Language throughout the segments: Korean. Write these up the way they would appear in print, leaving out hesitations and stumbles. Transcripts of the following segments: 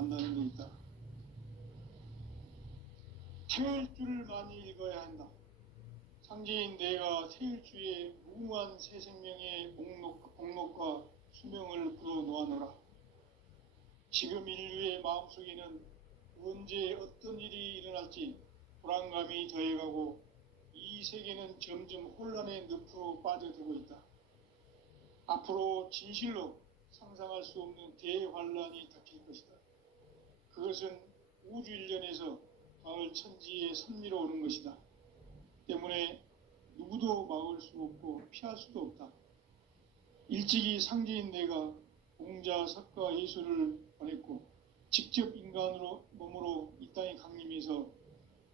만나는 데 있다. 태일주를 많이 읽어야 한다. 상제인 내가 태일주의 무궁한 새 생명의 목록과 수명을 풀어 놓아노라. 지금 인류의 마음속에는 언제 어떤 일이 일어날지 불안감이 더해가고 이 세계는 점점 혼란의 늪으로 빠져들고 있다. 앞으로 진실로 상상할 수 없는 대환란이 닥칠 것이다. 그것은 우주 일련에서 가을 천지의 섭리로 오는 것이다. 때문에 누구도 막을 수 없고 피할 수도 없다. 일찍이 상제인 내가 공자, 석가, 예수를 보냈고 직접 인간으로 몸으로 이 땅에 강림해서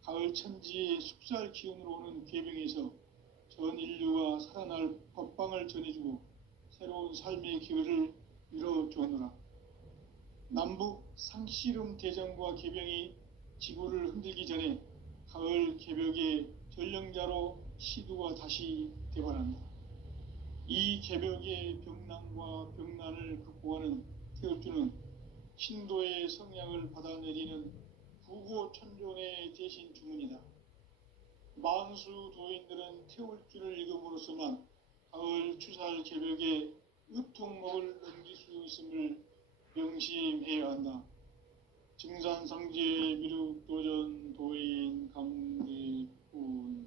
가을 천지의 숲살 기운으로 오는 계명에서 전 인류가 살아날 법방을 전해주고 새로운 삶의 기회를 열어주었노라. 남북 상씨름 대전과 개병이 지구를 흔들기 전에 가을 개벽의 전령자로 시두가 다시 되관한다. 이 개벽의 병난과 병난을 극복하는 태울주는 신도의 성향을 받아내리는 부고천존의 대신 주문이다. 만수 도인들은 태울주를 읽음으로써만 가을 추살 개벽의 으통목을 넘길 수 있음을 명심해야 한다. 증산상제 미륵도전 도인 강대군.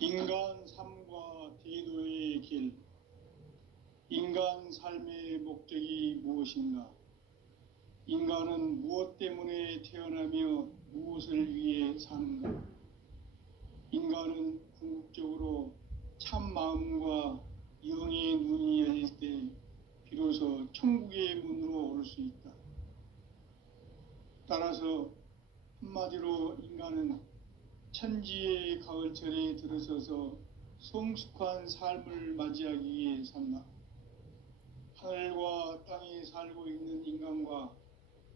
인간 삶과 대도의 길. 인간 삶의 목적이 무엇인가? 인간은 무엇 때문에 태어나며 무엇을 위해 사는가? 인간은 궁극적으로 참 마음과 영의 눈이 열릴 때 비로소 천국의 문으로 오를 수 있다. 따라서 한마디로 인간은 천지의 가을철에 들어서서 성숙한 삶을 맞이하기 위해 산다. 하늘과 땅에 살고 있는 인간과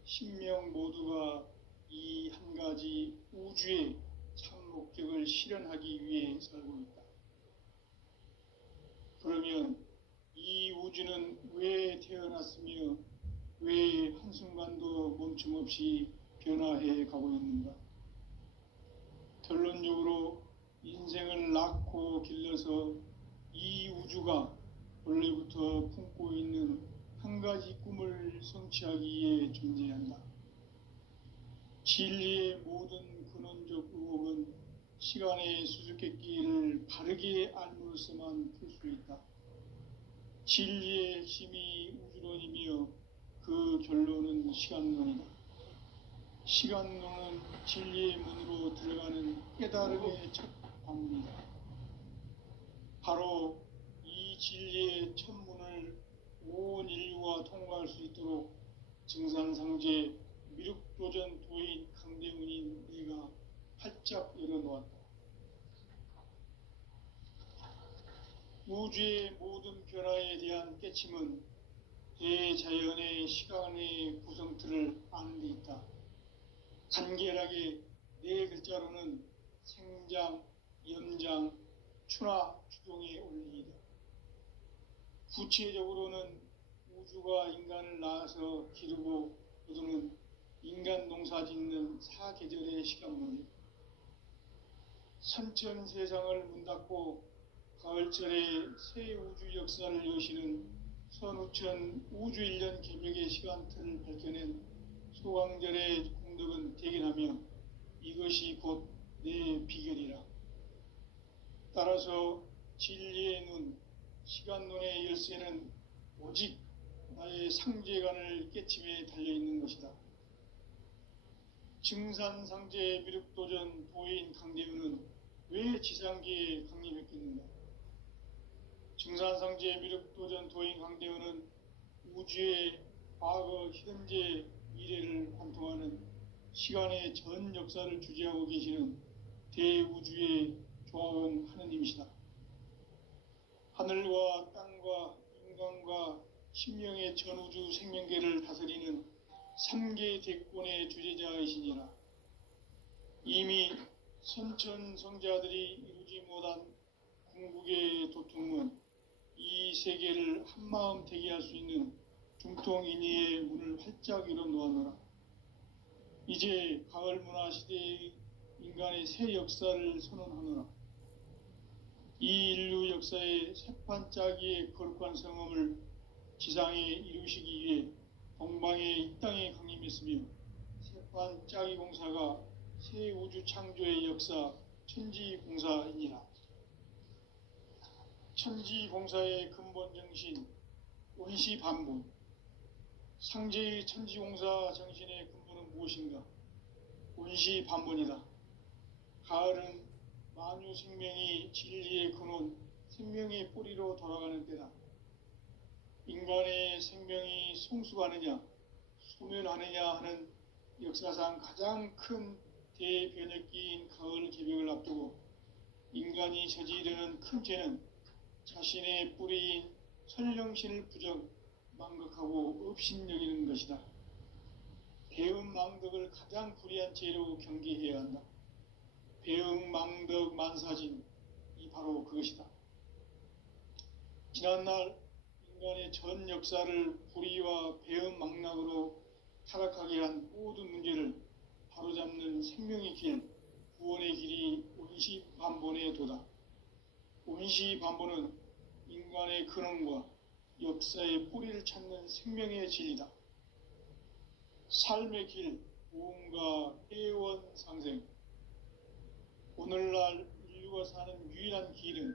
신명 모두가 이 한 가지 우주의 참 목적을 실현하기 위해 살고 있다. 그러면 이 우주는 왜 태어났으며 왜 한순간도 멈춤없이 변화해 가고 있는가? 결론적으로 인생을 낳고 길러서 이 우주가 원래부터 품고 있는 한 가지 꿈을 성취하기 위해 존재한다. 진리의 모든 근원적 의혹은 시간의 수수께끼를 바르게 알므로써만 풀 수 있다. 진리의 핵심이 우주론이며 그 결론은 시간론이다. 시간론은 진리의 문으로 들어가는 깨달음의 첫 방문이다. 바로 이 진리의 첫 문을 온 인류가 통과할 수 있도록 증산상제 미륵도전 도인 강대문인 네가 활짝 열어놓았다. 우주의 모든 변화에 대한 깨침은 대자연의 시간의 구성틀을 아는 데 있다. 간결하게 네 글자로는 생장, 염장, 추나 추동의 원리이다. 구체적으로는 우주가 인간을 낳아서 기르고 거두는 인간 농사 짓는 사계절의 시간론이다. 선천 세상을 문 닫고 가을철에 새 우주 역사를 여시는 선우천 우주일년 개벽의 시간틀을 밝혀낸 소강절의 공덕은 대견하며 이것이 곧 내 비결이라. 따라서 진리의 눈, 시간론의 열쇠는 오직 나의 상제관을 깨침에 달려있는 것이다. 증산상제 미륵도전 도인 강대우는 왜 지상계에 강림했겠는가? 증산상제 미륵도전 도인 강대우는 우주의 과거, 현재, 미래를 관통하는 시간의 전 역사를 주재하고 계시는 대우주의 조화원 하느님이시다. 하늘과 땅과 인간과 신명의 전우주 생명계를 다스리는 3개 대권의 주재자이시니라. 이미 선천성자들이 이루지 못한 궁극의 도통은 이 세계를 한마음 되게 할 수 있는 중통인의의 문을 활짝 열어 놓았노라. 이제 가을 문화 시대의 인간의 새 역사를 선언하노라. 이 인류 역사의 새판짜기의 거룩한 성험을 지상에 이루시기 위해 동방의 이 땅에 강림했으며 새판짜기 공사가 새 우주 창조의 역사 천지공사이니라. 천지공사의 근본 정신 원시반본. 상제의 천지공사 정신의 근본은 무엇인가? 원시반본이다. 가을은 만유 생명이 진리의 근원, 생명의 뿌리로 돌아가는 때다. 인간의 생명이 성숙하느냐, 소멸하느냐 하는 역사상 가장 큰 대변혁기인 가을 개벽을 앞두고 인간이 저지르는 큰 죄는 자신의 뿌리인 선령신을 부정, 망각하고 업신여기는 것이다. 배은망덕을 가장 불의한 죄로 경계해야 한다. 배은망덕 만사진이 바로 그것이다. 지난날 인간의 전 역사를 불의와 배은망락으로 타락하게 한 모든 문제를 바로잡는 생명의 길, 구원의 길이 원시반본의 도다. 원시반본은 인간의 근원과 역사의 뿌리를 찾는 생명의 진리다. 삶의 길, 보험과 해원상생. 오늘날 인류가 사는 유일한 길은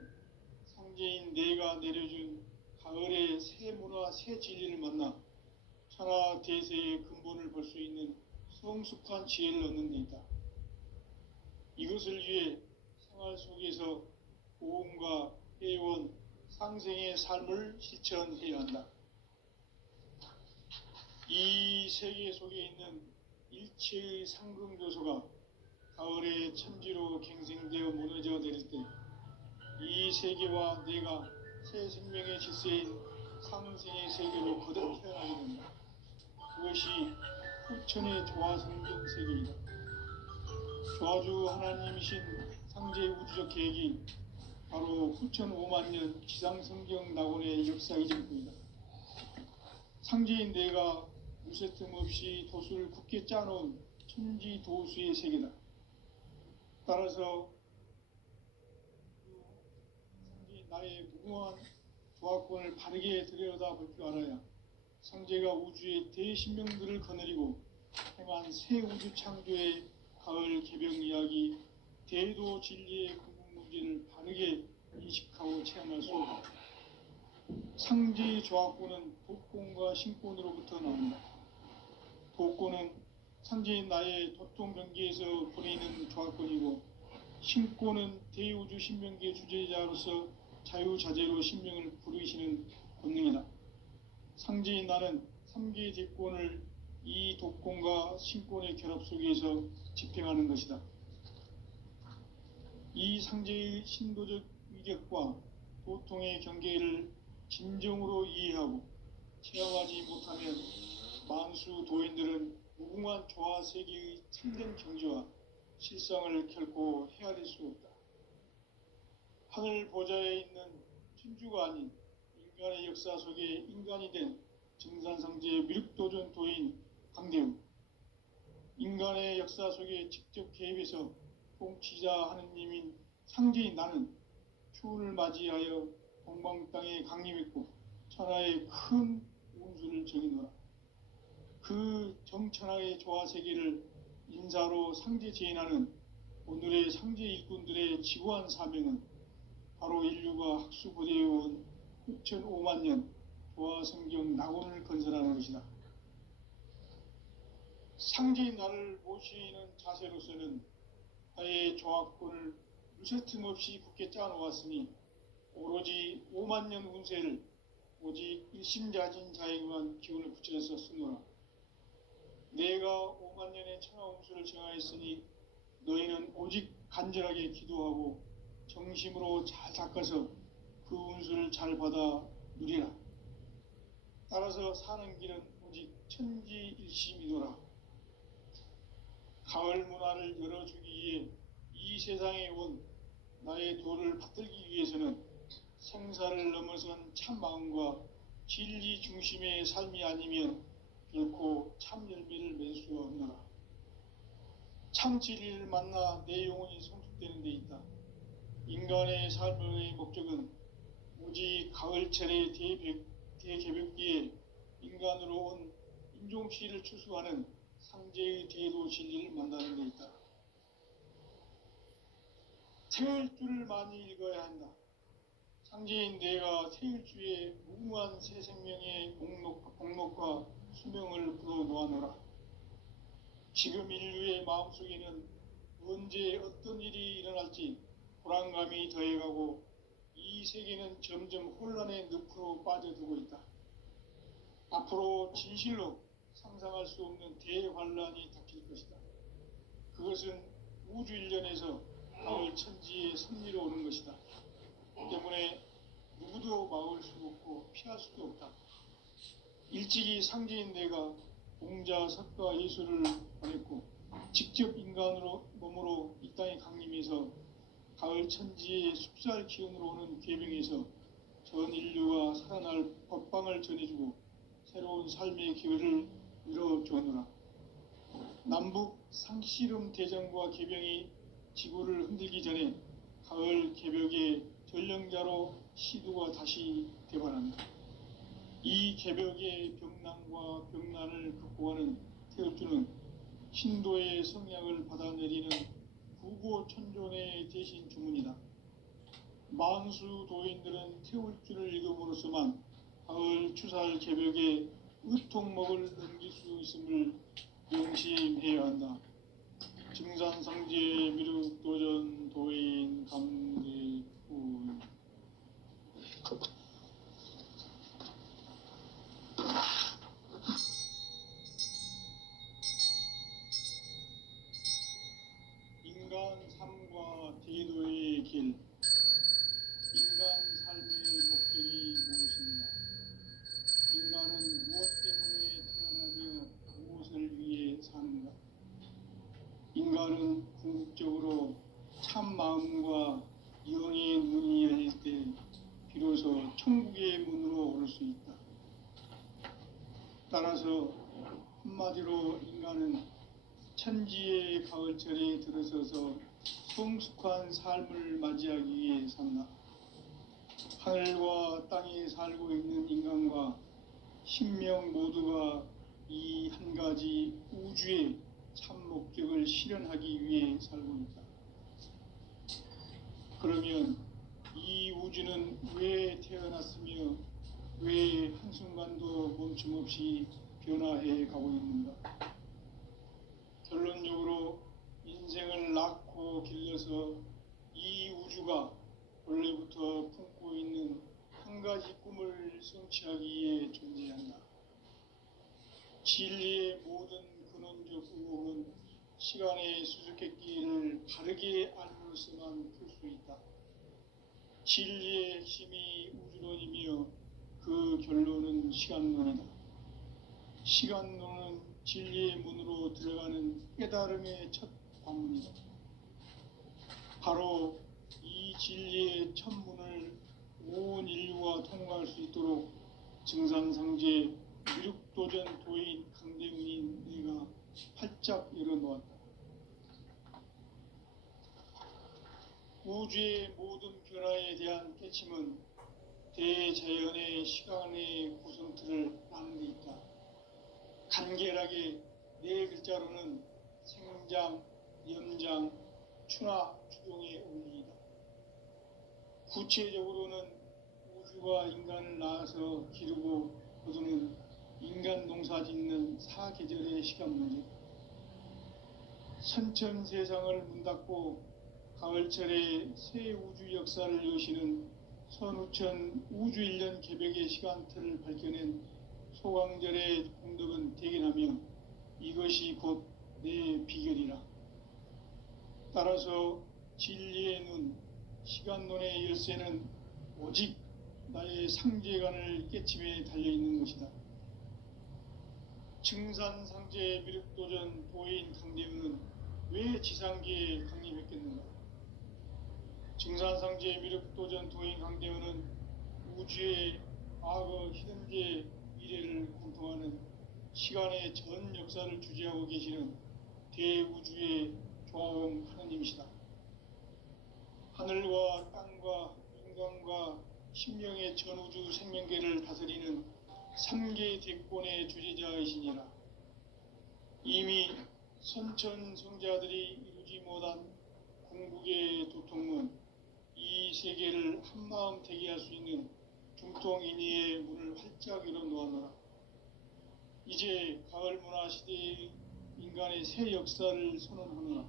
상제인 내가 내려준 가을의 새 문화, 새 진리를 만나 천하 대세의 근본을 볼 수 있는 성숙한 지혜를 얻는 데 있다. 이것을 위해 생활 속에서 보험과 해원, 상생의 삶을 실천해야 한다. 이 세계 속에 있는 일체의 상금교소가 가을의 천지로 갱생되어 무너져 내릴 때 이 세계와 내가 새 생명의 질서인 상생의 세계로 거듭 태어나게 된다. 그것이 후천의 조화성경 세계이다. 조화주 하나님이신 상제의 우주적 계획이 바로 후천 5만 년 지상성경 낙원의 역사이실 뿐이다. 상제인 내가 무쇠틈 없이 도수를 굳게 짜놓은 천지도수의 세계다. 따라서 상제인 나의 무궁한 조화권을 바르게 들여다볼 줄 알아야 상제가 우주의 대신명들을 거느리고 행한 새 우주 창조의 가을 개벽 이야기, 대도 진리의 궁극 문제를 바르게 인식하고 체험할 수 있다. 상제의 조화권은 독권과 신권으로부터 나온다. 독권은 상제인 나의 도통경계에서 보내는 조화권이고, 신권은 대우주 신명기의 주제자로서 자유자재로 신명을 부르시는 권능이다. 상제인 나는 3개의 대권을 이 독권과 신권의 결합 속에서 집행하는 것이다. 이 상제의 신도적 위격과 도통의 경계를 진정으로 이해하고 체험하지 못하면 만수 도인들은 무궁한 조화 세계의 참된 경지와 실상을 결코 헤아릴 수 없다. 하늘 보좌에 있는 천주가 아닌 인간의 역사 속에 인간이 된 정산상제의 미륵도전 도인 강대우, 인간의 역사 속에 직접 개입해서 통치자 하느님인 상제인 나는 추운을 맞이하여 동방 땅에 강림했고 천하의 큰 운수를 정의노라. 그 정천하의 조화세계를 인사로 상제 제인하는 오늘의 상제 일꾼들의 지구한 사명은 바로 인류가 학수고대해온 6,5만 년 조화성경 낙원을 건설하는 것이다. 상제인 나를 모시는 자세로서는 나의 조화권을 무쇠틈 없이 굳게 짜놓았으니 오로지 5만 년 운세를 오직 일심자진 자에게만 기운을 붙여서 쓰노라. 내가 5만 년의 천하 운수를 정하였으니 너희는 오직 간절하게 기도하고 정심으로 잘 닦아서 그 운수를 잘 받아 누리라. 따라서 사는 길은 오직 천지일심이노라. 가을 문화를 열어주기 위해 이 세상에 온 나의 도를 받들기 위해서는 생사를 넘어선 참 마음과 진리 중심의 삶이 아니면 결코 참 열매를 맺을 수 없노라. 참 진리를 만나 내 영혼이 성숙되는 데 있다. 인간의 삶의 목적은 오직 가을철의 대개벽기에 인간으로 온 인종시를 추수하는 상제의 대도 진리를 만나는 데 있다. 태일주를 많이 읽어야 한다. 상제인 내가 태일주의 무궁한 새 생명의 목록과 수명을 불어놓아노라. 지금 인류의 마음속에는 언제 어떤 일이 일어날지 불안감이 더해가고 이 세계는 점점 혼란의 늪으로 빠져들고 있다. 앞으로 진실로 상상할 수 없는 대환란이 닥칠 것이다. 그것은 우주 일련에서 가을 천지의 섭리로 오는 것이다. 때문에 누구도 막을 수 없고 피할 수도 없다. 일찍이 상제인 내가 공자, 석가, 예수를 보냈고 직접 인간으로 몸으로 이 땅에 강림해서 가을 천지의 숲살 기운으로 오는 괴병에서 전 인류가 살아날 법방을 전해주고 새로운 삶의 기회를 이뤄주었노라. 남북 상씨름 대전과 개병이 지구를 흔들기 전에 가을 개벽의 전령자로 시두가 다시 되발한다. 이 개벽의 병난과 병난을 극복하는 태울주는 신도의 성약을 받아내리는 구고천존의 대신 주문이다. 만수 도인들은 태울주를 읽음으로써만 가을 추살 개벽의 의통목을 넘길 수 있음을 명심해야 한다. 증산상제 미륵도전 도인 감대군. 인간 삶과 대도의 길. 인간 삶의 목적이 무엇인가? 인간은 무엇 때문에 태어나며 무엇을 위해 사는가? 인간은 궁극적으로 참 마음과 영의 문이 열릴 때 비로소 천국의 문으로 오를 수 있다. 따라서 한마디로 인간은 천지의 가을철에 들어서서 성숙한 삶을 맞이하기 위해 산다. 하늘과 땅에 살고 있는 인간과 신명 모두가 이 한 가지 우주의 참 목적을 실현하기 위해 살고 있다. 그러면 이 우주는 왜 태어났으며 왜 한순간도 멈춤없이 변화해 가고 있는가? 결론적으로 인생을 낳고 길러서 이 우주가 원래부터 품고 있는 한 가지 꿈을 성취하기 위해 존재한다. 진리의 모든 근원적 의혹은 시간의 수수께끼를 바르게 알므로서만 풀 수 있다. 진리의 핵심이 우주론이며 그 결론은 시간론이다. 시간론은 진리의 문으로 들어가는 깨달음의 첫 관문이다. 바로 이 진리의 첫 문을 온 인류가 통과할 수 있도록 증산상제 미륵도전 도인 강대훈인 내가 활짝 열어놓았다. 우주의 모든 변화에 대한 깨침은 대자연의 시간의 구성틀을 나는 데 있다. 간결하게 네 글자로는 생장, 염장, 추나 추동의 원리이다. 구체적으로는 우주가 인간을 낳아서 기르고 거두는 인간 농사 짓는 사계절의 시간 문제다. 선천 세상을 문닫고 가을철에 새 우주 역사를 여시는 선우천 우주일년 개벽의 시간틀을 밝혀낸 소강절의 공덕은 대견하며 이것이 곧 내 비결이라. 따라서 진리의 눈, 시간론의 열쇠는 오직 나의 상제관을 깨침에 달려있는 것이다. 증산상제 미륵도전 도인 강대훈은 왜 지상계에 강림했겠는가? 증산상제 미륵도전 도인 강대원은 우주의 과거, 현재, 미래를 관통하는 시간의 전 역사를 주재하고 계시는 대우주의 종 하나님이시다. 하늘과 땅과 인간과 신명의 전우주 생명계를 다스리는 3개 대권의 주재자이시니라. 이미 선천성자들이 이루지 못한 궁극의 도통문, 이 세계를 한마음 되게 할 수 있는 중통인의의 문을 활짝 열어 놓았노라. 이제 가을 문화 시대의 인간의 새 역사를 선언하노라.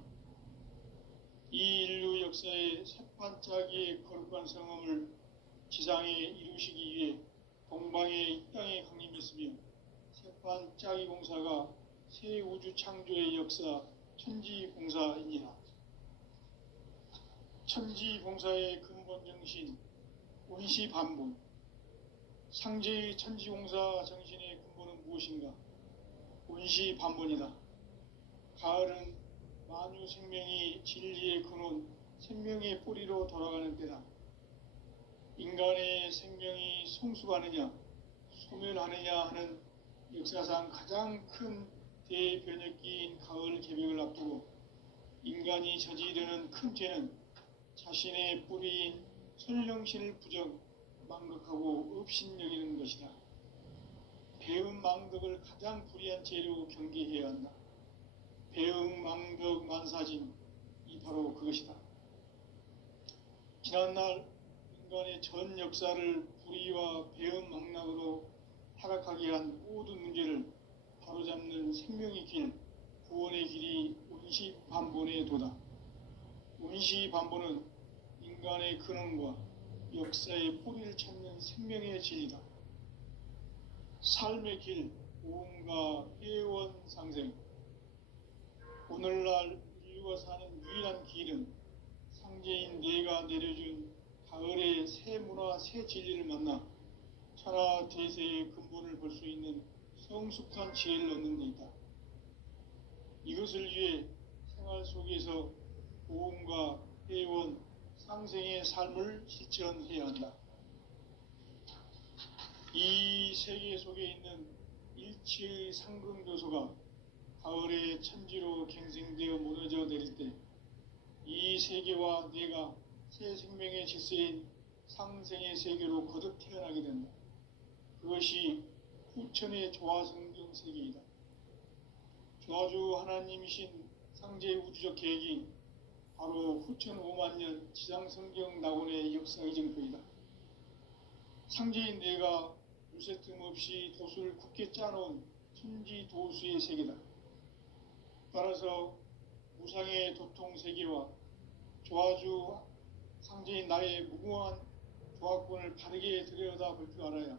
이 인류 역사의 새반짝이의 거룩한 성험을 지상에 이루시기 위해 동방의 이 땅에 강림했으며, 새반짝이 공사가 새 우주 창조의 역사 천지공사이니라. 천지공사의 근본 정신, 원시반본. 상제의 천지공사 정신의 근본은 무엇인가? 원시반본이다. 가을은 만유 생명이 진리의 근원, 생명의 뿌리로 돌아가는 때다. 인간의 생명이 성숙하느냐, 소멸하느냐 하는 역사상 가장 큰 대변혁기인 가을 개벽을 앞두고 인간이 저지르는 큰 죄는 자신의 뿌리인 설령신을 부정, 망극하고 업신여기는 것이다. 배음 망덕을 가장 불의한 죄로 경계해야 한다. 배음 망덕 만사진, 이 바로 그것이다. 지난날 인간의 전 역사를 불의와 배음 망락으로 타락하게 한 모든 문제를 바로잡는 생명의 길, 구원의 길이 원시반본의 도다. 원시반본은 인간의 근원과 역사의 뿌리를 찾는 생명의 진리다. 삶의 길, 오음과 회원상생. 오늘날 인류가 사는 유일한 길은 상제인 내가 내려준 가을의 새 문화, 새 진리를 만나 천하 대세의 근본을 볼 수 있는 성숙한 지혜를 얻는 데 있다. 이것을 위해 생활 속에서 오음과 회원, 상생의 삶을 실천해야 한다. 이 세계 속에 있는 일치의 상근교소가 가을의 천지로 갱생되어 무너져 내릴 때 이 세계와 내가 새 생명의 질서인 상생의 세계로 거듭 태어나게 된다. 그것이 후천의 조화성경 세계이다. 조화주 하나님이신 상제의 우주적 계획이 바로 후천 5만년 지상성경 낙원의 역사의 정표이다. 상제인 내가 물새 틈 없이 도수를 굳게 짜놓은 천지도수의 세계다. 따라서 무상의 도통세계와 조화주 상제인 나의 무궁한 조화권을 바르게 들여다볼 줄 알아야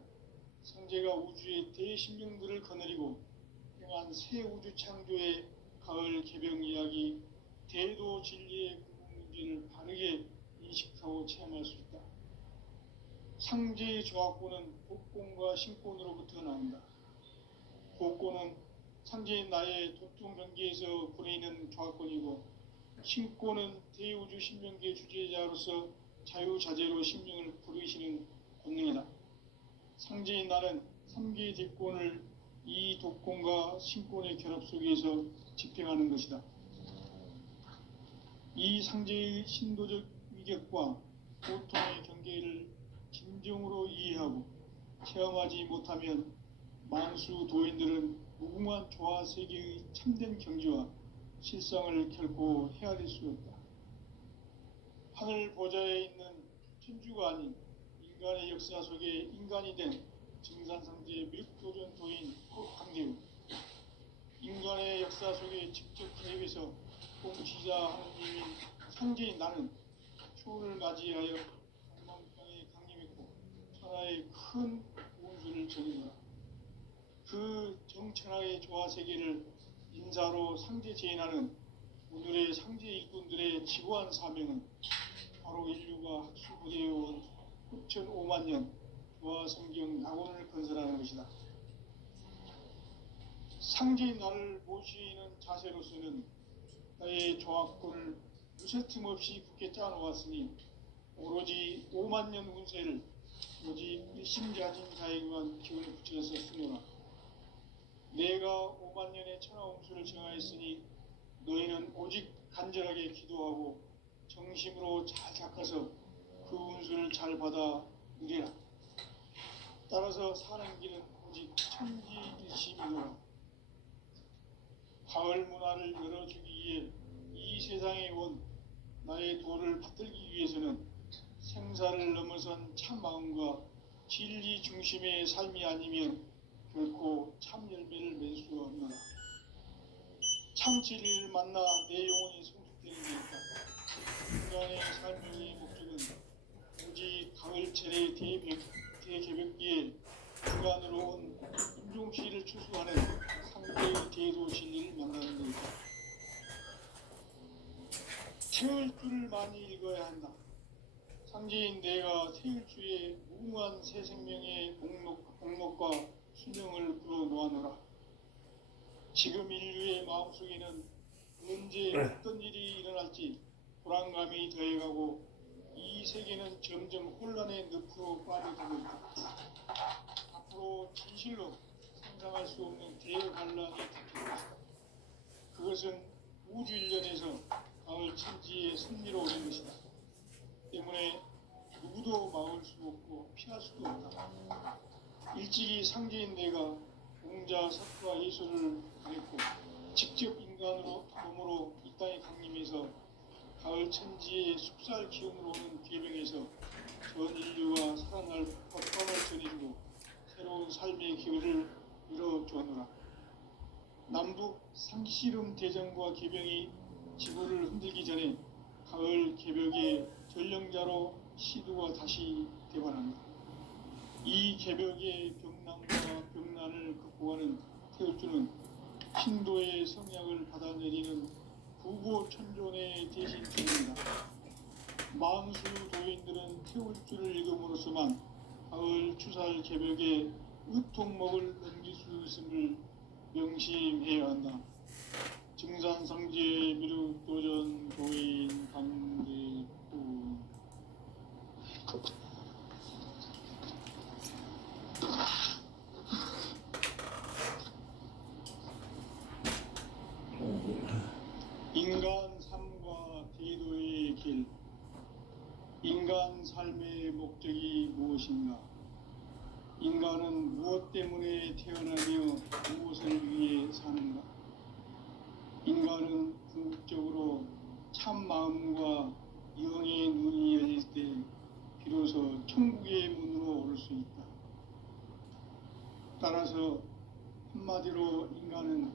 상제가 우주의 대신령들을 거느리고 행한 새 우주 창조의 가을 개병 이야기, 대도 진리의 궁극 문제를 바르게 인식하고 체험할 수 있다. 상제의 조화권은 복권과 신권으로부터 나온다. 복권은 상제인 나의 도통 경계에서 보내는 조화권이고, 신권은 대우주 신명계 주제자로서 자유자재로 신명을 부르시는 권능이다. 상제인 나는 3개 대권을 이 독권과 신권의 결합 속에서 집행하는 것이다. 이 상제의 신도적 위격과 고통의 경계를 진정으로 이해하고 체험하지 못하면 만수 도인들은 무궁한 조화 세계의 참된 경지와 실상을 결코 헤아릴 수 없다. 하늘 보좌에 있는 천주가 아닌 인간의 역사 속에 인간이 된 증산상제 미륵도전 도인 강대우, 인간의 역사 속에 직접 개입해서 공지자 하느님인 상제인 나는 초를 맞이하여 동방땅에 강림했고 천하의 큰 운수를 전이노라. 그 정천하의 조화세계를 인사로 상제 제인하는 오늘의 상제 일꾼들의 지고한 사명은 바로 인류가 학수부대해온 후천 5만년 조화성경 낙원을 건설하는 것이다. 상제인 나를 모시는 자세로서는 나의 조합권을 무쇠틈 없이 굳게 짜놓았으니 오로지 5만 년 운세를 오직 일심자진 자에게만 기운을 붙여서 쓰노라. 내가 5만 년의 천하홍수를 정하였으니 너희는 오직 간절하게 기도하고 정심으로 잘 닦아서 그 운수를 잘 받아 누리라. 따라서 사는 길은 오직 천지일심이노라. 가을 문화를 열어주기 위해 이 세상에 온 나의 도를 받들기 위해서는 생사를 넘어선 참마음과 진리 중심의 삶이 아니면 결코 참 열매를 맺을 수 없노라. 참 진리를 만나 내 영혼이 성숙되는 데 있다. 인간의 삶의 목적은 오직 가을철의 대개벽기에 주관으로 온 인종시를 추수하는 상대의 대도 진리를 만나는 데 있다. 태을 줄을 많이 읽어야 한다. 상제인 내가 태일주의 무궁한 새 생명의 목록과 순영을 불어놓아노라. 지금 인류의 마음속에는 언제 어떤 일이 일어날지 불안감이 더해가고 이 세계는 점점 혼란의 늪으로 빠져들고 있다. 앞으로 진실로 상상할 수 없는 대환란이 닥칠 것이다. 그것은 우주 일련에서 가을 천지의 승리로 오는 것이다. 때문에 누구도 막을 수 없고 피할 수도 없다. 일찍이 상제인 내가 공자, 석과 예술을 가했고 직접 인간으로 몸으로 이 땅에 강림해서 가을 천지의 숲살 기운으로 오는 계명에서 전 인류가 살아날 법방을 전해주고 새로운 삶의 기회를 이뤄주었노라. 남북 상씨름 대전과 계병이 지구를 흔들기 전에 가을 개벽의 전령자로 시두가 다시 대관한다. 이 개벽의 병난과 병난을 극복하는 태울주는 신도의 성약을 받아내리는 부고천존의 대신주입니다. 만수 도인들은 태울주를 읽음으로써만 가을 추살 개벽의 의통목을 넘길 수 있음을 명심해야 한다. 증산상제 미륵도전 도인 강대구 인간 삶과 대도의 길. 인간 삶의 목적이 무엇인가? 인간은 무엇 때문에 태어나며 무엇을 위해 사는가? 인간은 궁극적으로 참 마음과 영의 눈이 열릴 때 비로소 천국의 문으로 오를 수 있다. 따라서 한마디로 인간은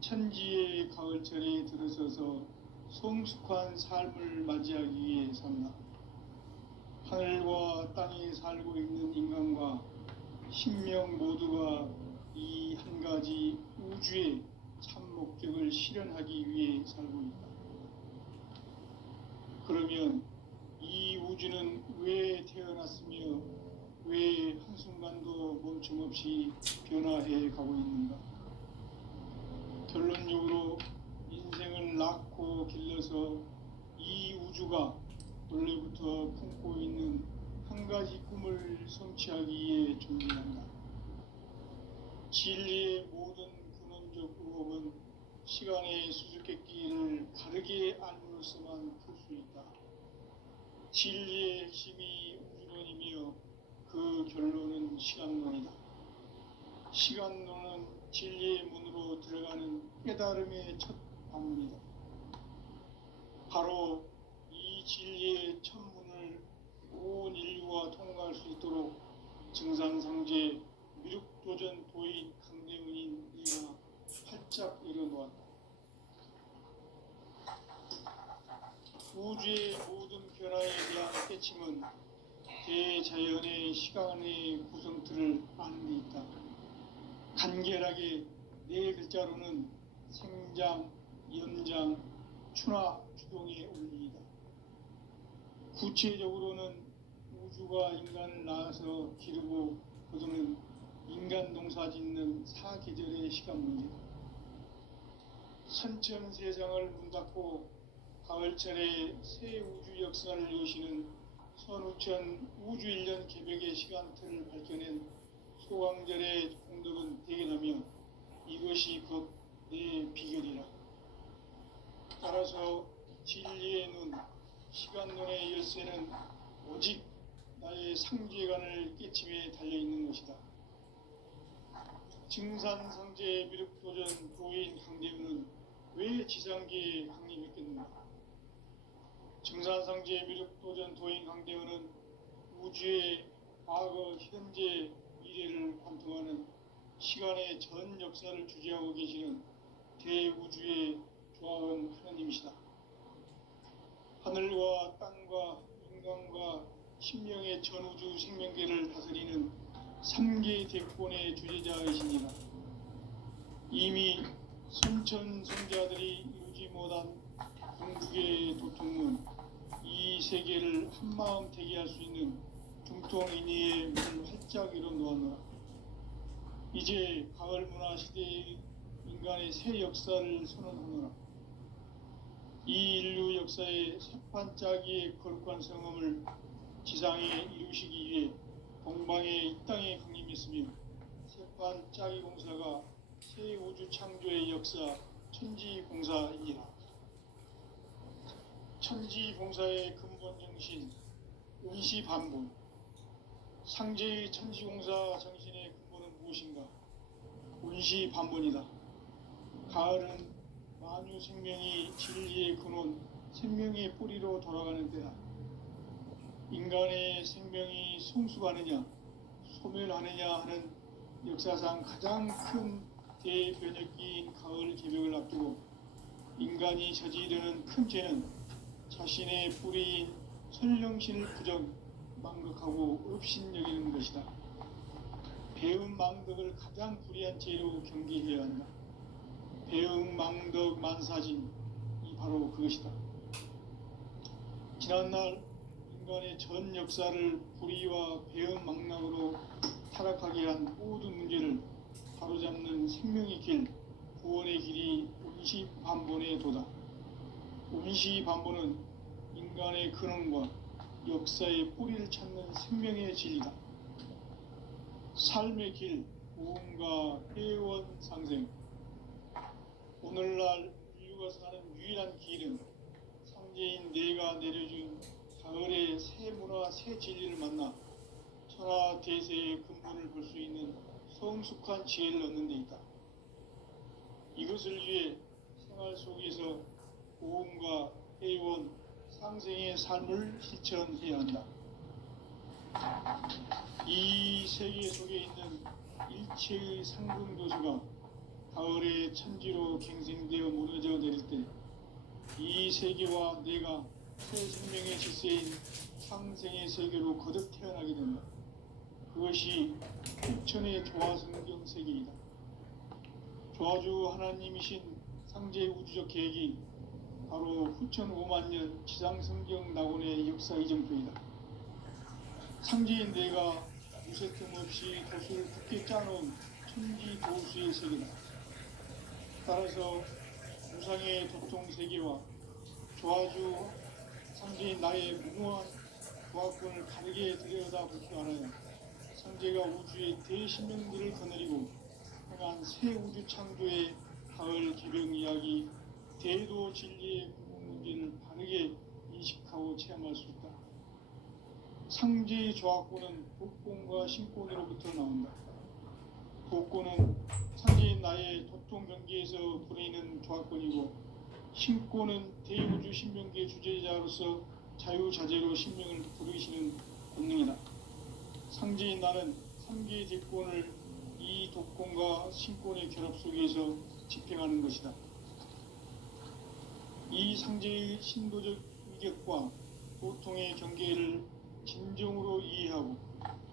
천지의 가을철에 들어서서 성숙한 삶을 맞이하기 위해 산다. 하늘과 땅에 살고 있는 인간과 신명 모두가 이 한 가지 우주의 참 목적을 실현하기 위해 살고 있다. 그러면 이 우주는 왜 태어났으며 왜 한순간도 멈춤없이 변화해 가고 있는가? 결론적으로 인생을 낳고 길러서 이 우주가 원래부터 품고 있는 한 가지 꿈을 성취하기 위해 존재한다. 진리의 모든 근원적 의혹은 시간의 수수께끼를 바르게 알므로써만 풀 수 있다. 진리의 핵심이 우주론이며 그 결론은 시간론이다. 시간론은 진리의 문으로 들어가는 깨달음의 첫 방문이다. 바로 이 진리의 첫 문을 온 인류가 통과할 수 있도록 증상상제 미륵도전 도인 강대문인 이가 활짝 열어놓았다. 우주의 모든 변화에 대한 깨침은 대자연의 시간의 구성틀을 아는 데 있다. 간결하게 네 글자로는 생장, 연장, 추나, 추동의 원리이다. 구체적으로는 우주가 인간을 낳아서 기르고 거두는 인간 농사 짓는 사계절의 시간 문제다. 선천 세상을 문닫고 가을철에 새 우주 역사를 여시는 선우천 우주일년 개벽의 시간틀을 밝혀낸 소강절의 공덕은 대견하며 이것이 곧 내 비결이라. 따라서 진리의 눈, 시간론의 열쇠는 오직 나의 상지관을 깨침에 달려있는 것이다. 증산상제 미륵도전 도인 강대우는 왜 지상계에 강림했겠는가? 증산상제 미륵도전 도인 강대우는 우주의 과거, 현재, 미래를 관통하는 시간의 전 역사를 주재하고 계시는 대우주의 조화원 하나님이시다. 하늘과 땅과 인간과 신명의 전우주 생명계를 다스리는 3개 대권의 주재자이시니라. 이미 선천성자들이 이루지 못한 궁극의 도통은 이 세계를 한마음 되게 할 수 있는 중통인의의 문을 활짝 열어 놓았노라. 이제 가을 문화 시대의 인간의 새 역사를 선언하노라. 이 인류 역사의 새판짜기의 거룩한 성험을 지상에 이루시기 위해 동방의 이 땅에 강림했으며 새판짜기 공사가 새 우주 창조의 역사 천지봉사이니라. 천지봉사의 근본 정신 운시반본. 상제의 천지공사 정신의 근본은 무엇인가? 운시반본이다. 가을은 만유 생명이 진리의 근원, 생명의 뿌리로 돌아가는 때다. 인간의 생명이 성숙하느냐, 소멸하느냐 하는 역사상 가장 큰 대변혁기인 가을 개벽을 앞두고 인간이 저지르는 큰 죄는 자신의 뿌리인 설령신을 부정, 망극하고 업신여기는 것이다. 배움 망덕을 가장 불의한 죄로 경계해야 한다. 배움 망덕 만사진이 바로 그것이다. 지난날 인간의 전 역사를 불의와 배움 망락으로 타락하게 한 모든 문제를 바로잡는 생명의 길, 구원의 길이 운시반본의 도다. 운시반본은 인간의 근원과 역사의 뿌리를 찾는 생명의 진리다. 삶의 길, 고음과 회원 상생. 오늘날 인류가 사는 유일한 길은 상제인 내가 내려준 가을의 새 문화, 새 진리를 만나 천하 대세의 근본을 볼 수 있는 성숙한 지혜를 얻는 데 있다. 이것을 위해 생활 속에서 고음과 회원, 상생의 삶을 실천해야 한다. 이 세계 속에 있는 일체의 상승도시가 가을의 천지로 갱생되어 무너져 내릴 때 이 세계와 내가 새 생명의 질서인 상생의 세계로 거듭 태어나게 된다. 그것이 후천의 조화성경 세계이다. 조화주 하나님이신 상제 우주적 계획이 바로 후천 5만년 지상성경 낙원의 역사 이정표이다. 상제인 내가 무쇠틈 없이 도수를 굳게 짜놓은 천지 도수의 세계다. 따라서 무상의 도통 세계와 조화주 상제인 나의 무모한 조화권을 다르게 들여다볼 줄 알아야 상제가 우주의 대신명들을 거느리고 행한 새 우주 창조의 가을 개벽 이야기, 대도 진리의 궁극 문제를 바르게 인식하고 체험할 수 있다. 상제의 조화권은 복권과 신권으로부터 나온다. 복권은 상제인 나의 도통 경계에서 부리는 조화권이고, 신권은 대우주 신명계 주제자로서 자유자재로 신명을 부르시는 본능이다. 상제인 나는 3개의 대권을 이 독권과 신권의 결합 속에서 집행하는 것이다. 이 상제의 신도적 위격과 보통의 경계를 진정으로 이해하고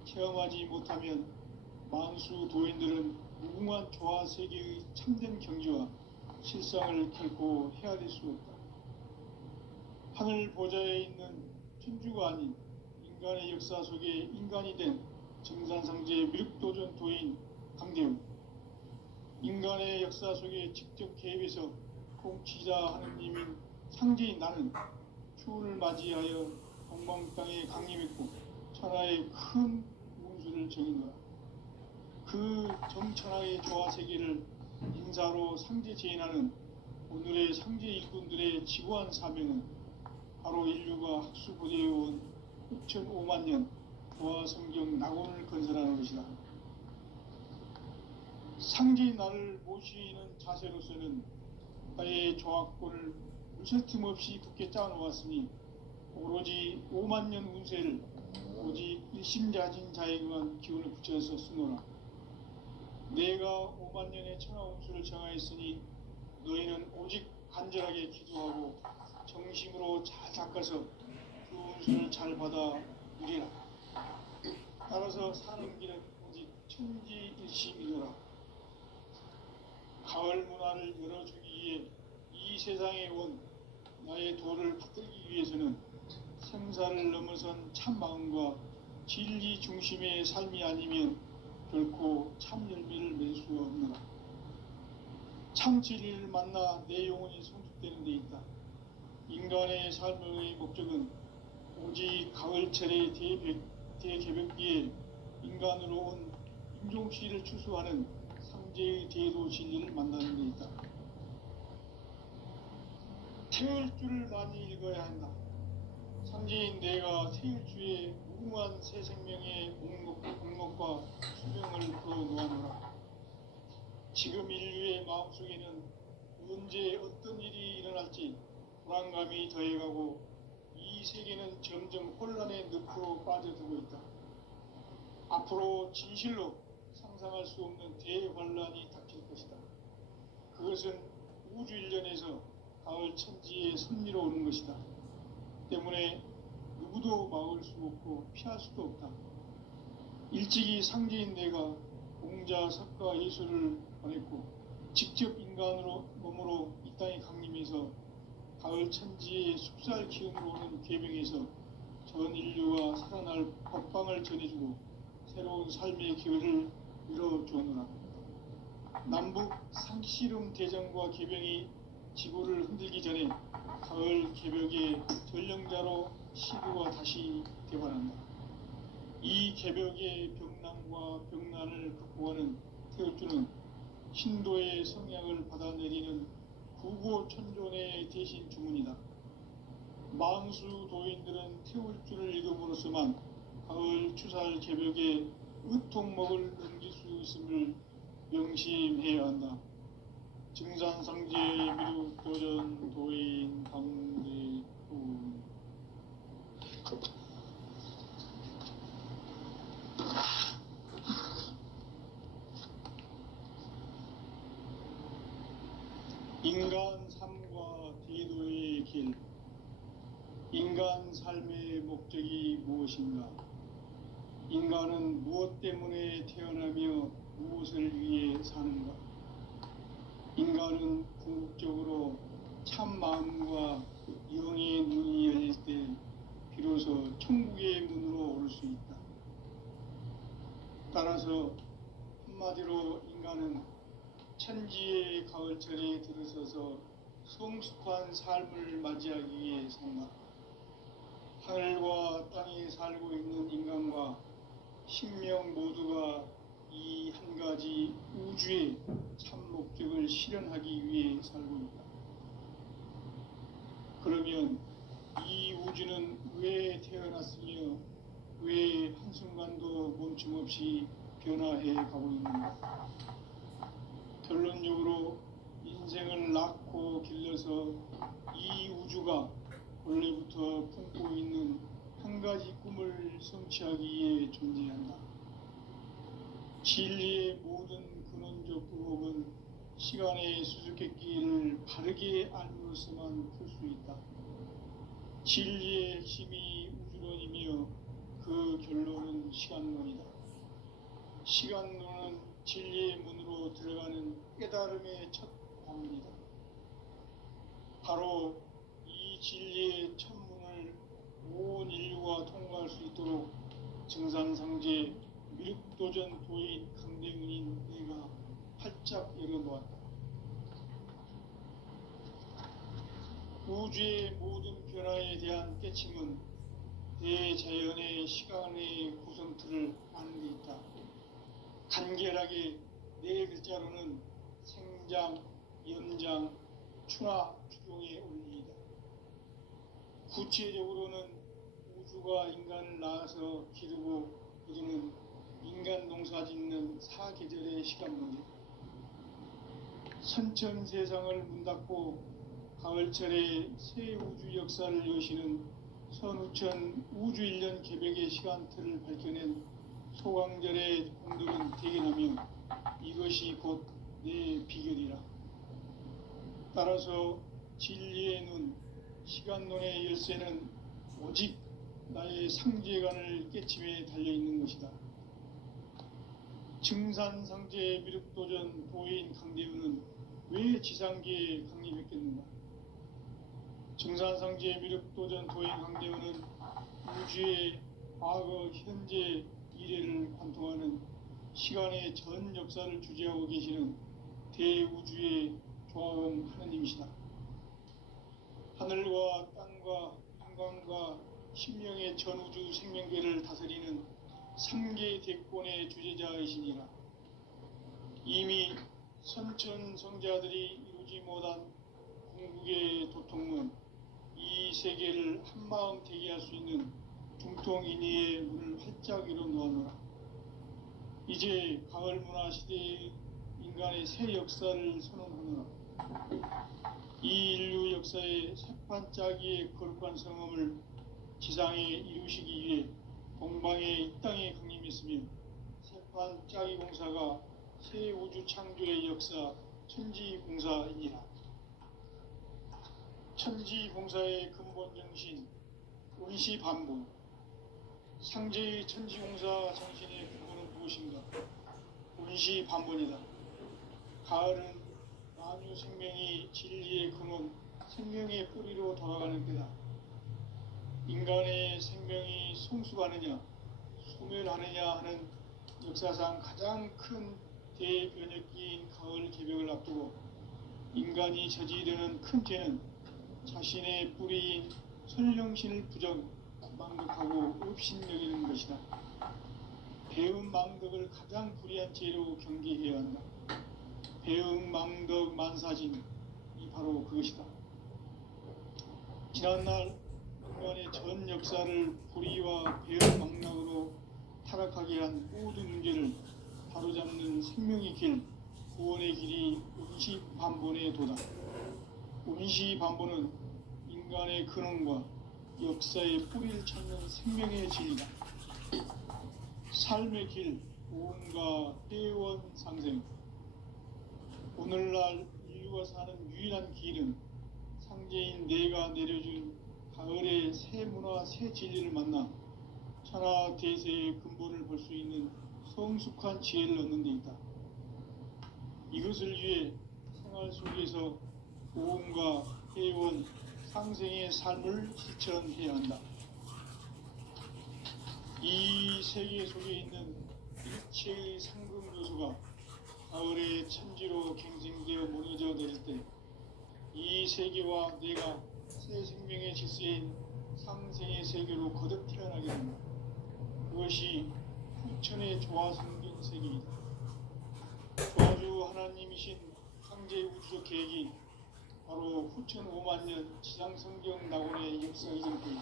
체험하지 못하면 만수 도인들은 무궁한 조화 세계의 참된 경지와 실상을 결코 헤아릴 수 없다. 하늘 보좌에 있는 천주가 아닌 인간의 역사 속에 인간이 된 증산상제 미륵도전 도인 강대우. 인간의 역사 속에 직접 개입해서 통치자 하느님인 상제인 나는 추운을 맞이하여 동방 땅에 강림했고 천하의 큰 운수를 정인노라. 그 정천하의 조화 세계를 인사로 상제 제인하는 오늘의 상제 일꾼들의 지구한 사명은 바로 인류가 학수고대해온 6,5만 년 조화 성경 낙원을 건설하는 것이다. 상제인 나를 모시는 자세로서는 나의 조화권을 물샐 없이 굳게 짜놓았으니 오로지 5만 년 운세를 오직 일심자진 자에게만 기운을 붙여서 쓰노라. 내가 5만 년의 천하 운수를 정하였으니 너희는 오직 간절하게 기도하고 정심으로 잘 닦아서 그 운수를 잘 받아 누리라. 따라서 사는 길은 오직 천지일심이노라. 가을 문화를 열어주기 위해 이 세상에 온 나의 도를 받들기 위해서는 생사를 넘어선 참 마음과 진리 중심의 삶이 아니면 결코 참 열매를 맺을 수가 없노라. 참 진리를 만나 내 영혼이 성숙되는 데 있다. 인간의 삶의 목적은 오직 가을철의 대개벽기에 인간으로 온 인종씨를 추수하는 상제의 대도 진리를 만나는 데 있다. 태울 줄을 많이 읽어야 한다. 상제인 내가 태일주의 무궁한 새 생명의 목록과 수명을 풀어놓아노라. 지금 인류의 마음속에는 언제 어떤 일이 일어날지 불안감이 더해가고 이 세계는 점점 혼란의 늪으로 빠져들고 있다. 앞으로 진실로 상상할 수 없는 대환란이 닥칠 것이다. 그것은 우주 일련에서 가을 천지의 섭리로 오는 것이다. 때문에 누구도 막을 수 없고 피할 수도 없다. 일찍이 상제인 내가 공자, 석가, 예수를 보냈고 직접 인간으로 몸으로 이 땅에 강림해서 가을 천지의 숲살 기운으로 오는 계명에서 전 인류가 살아날 법방을 전해주고 새로운 삶의 기회를 열어주었노라. 남북 상씨름 대전과 계병이 지구를 흔들기 전에 가을 개벽의 전령자로 시구가 다시 개발한다. 이 개벽의 병난과 병난을 극복하는 태울주는 신도의 성향을 받아내리는 구고천존의 대신 주문이다. 만수 도인들은 태울주를 읽음으로써만 가을 추살 개벽의 의통목을 넘길 수 있음을 명심해야 한다. 증산상제 미륵 도전 도인 강대훈. 인간 삶과 대도의 길. 인간 삶의 목적이 무엇인가? 인간은 무엇 때문에 태어나며 무엇을 위해 사는가? 인간은 궁극적으로 참 마음과 영의 눈이 열릴 때 비로소 천국의 문으로 오를 수 있다. 따라서 한마디로 인간은 천지의 가을철에 들어서서 성숙한 삶을 맞이하기 위해 산다. 하늘과 땅에 살고 있는 인간과 신명 모두가 이 한 가지 우주의 참 목적을 실현하기 위해 살고 있다. 그러면 이 우주는 왜 태어났으며 왜 한순간도 멈춤없이 변화해 가고 있는가? 결론적으로 인생을 낳고 길러서 이 우주가 원래부터 품고 있는 한 가지 꿈을 성취하기 위해 존재한다. 진리의 모든 근원적 의혹은 시간의 수수께끼를 바르게 알므로서만 풀 수 있다. 진리의 핵심이 우주론이며 그 결론은 시간론이다. 시간론은 진리의 문으로 들어가는 깨달음의 첫 관문이다. 바로 이 진리의 첫 문을 온 인류가 통과할 수 있도록 증산상제 미륵도전 도인 강대문인 내가 활짝 열어놓았다. 우주의 모든 변화에 대한 깨침은 대자연의 시간의 구성틀을 아는 데 있다. 간결하게 네 글자로는 생장, 연장, 추나 추동의 원리이다. 구체적으로는 우주가 인간을 낳아서 기르고 거두는 인간 농사 짓는 사계절의 시간론이다. 선천 세상을 문 닫고 가을철에 새 우주 역사를 여시는 선우천 우주 1년 개벽의 시간틀을 밝혀낸 소강절의 공들은 대견하며 이것이 곧 내 비결이라. 따라서 진리의 눈, 시간론의 열쇠는 오직 나의 상제관을 깨침에 달려있는 것이다. 증산상제 미륵도전 도인 강대우는 왜 지상계에 강림했겠는가? 증산상제 미륵도전 도인 강대우는 우주의 과거, 현재, 미래를 관통하는 시간의 전 역사를 주재하고 계시는 대우주의 조화원 하느님이시다. 하늘과 땅과 인간과 신명의 전우주 생명계를 다스리는 3개 대권의 주재자이시니라. 이미 선천 성자들이 이루지 못한 궁극의 도통문, 이 세계를 한마음 되게 할 수 있는 중통인의의 문을 활짝 열어 놓아노라. 이제 가을 문화 시대의 인간의 새 역사를 선언하노라. 이 인류 역사의 새판짜기의 거룩한 성험을 지상에 이루시기 위해 동방의 이 땅에 강림했으며 새판짜기 공사가 새 우주 창조의 역사 천지공사이니라. 천지공사의 근본 정신 원시반본. 상제의 천지공사 정신의 근본은 무엇인가? 원시반본이다. 가을은 만유 생명이 진리의 근원, 생명의 뿌리로 돌아가는 때다. 인간의 생명이 성숙하느냐, 소멸하느냐 하는 역사상 가장 큰 대변혁기인 가을 개벽을 앞두고 인간이 저지르는 큰 죄는 자신의 뿌리인 설령신을 망덕하고 업신여기는 것이다. 배음 망덕을 가장 불의한 죄로 경계해야 한다. 배음 망덕 만사진, 이 바로 그것이다. 지난날 인간의 전 역사를 불의와 배음 망락으로 타락하게 한 모든 문제를 바로잡는 생명의 길, 구원의 길이 원시반본의 도다. 원시반본은 인간의 근원과 역사의 뿌리를 찾는 생명의 진리다. 삶의 길, 오음과 회원 상생. 오늘날 인류가 사는 유일한 길은 상제인 내가 내려준 가을의 새 문화, 새 진리를 만나 천하 대세의 근본을 볼 수 있는 성숙한 지혜를 얻는 데 있다. 이것을 위해 생활 속에서 오음과 회원, 상생의 삶을 실천해야 한다. 이 세계 속에 있는 일체의 상금 요소가 가을의 천지로 갱생되어 무너져 내릴 때 이 세계와 내가 새 생명의 질서인 상생의 세계로 거듭 태어나게 된다. 그것이 후천의 조화성경 세계이다. 조화주 하나님이신 상제 우주적 계획이 바로 후천 5만년 지상성경 낙원의 역사 이전 때이다.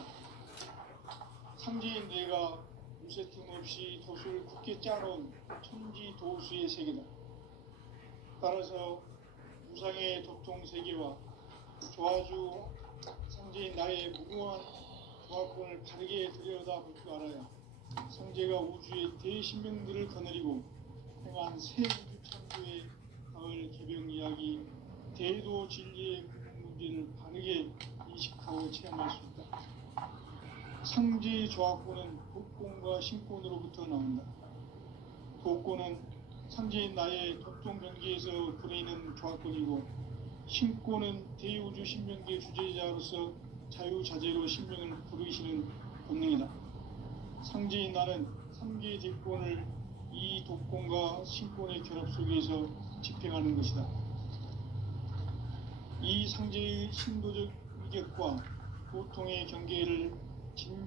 상제인 내가 무쇠 틈 없이 도수를 굳게 짜놓은 천지 도수의 세계다. 따라서 무상의 도통 세계와 조화주 상제인 나의 무궁한 조화권을 바르게 들여다볼 줄 알아야 상제가 우주의 대신명들을 거느리고 행한 새 우주 창조의 가을 개벽 이야기, 대도 진리의 문제를 바르게 인식하고 체험할 수 있다. 상제의 조화권은 독권과 신권으로부터 나온다. 독권은 상제인 나의 독종 경계에서 부리는 조화권이고, 신권은 대우주 신명계 주제자로서 자유자재로 신명을 부르시는 본능이다. 상제인 나는 3개의 대권을 이 독권과 신권의 결합 속에서 집행하는 것이다. 이 상제의 신도적 충격과 고통의 경계를 진정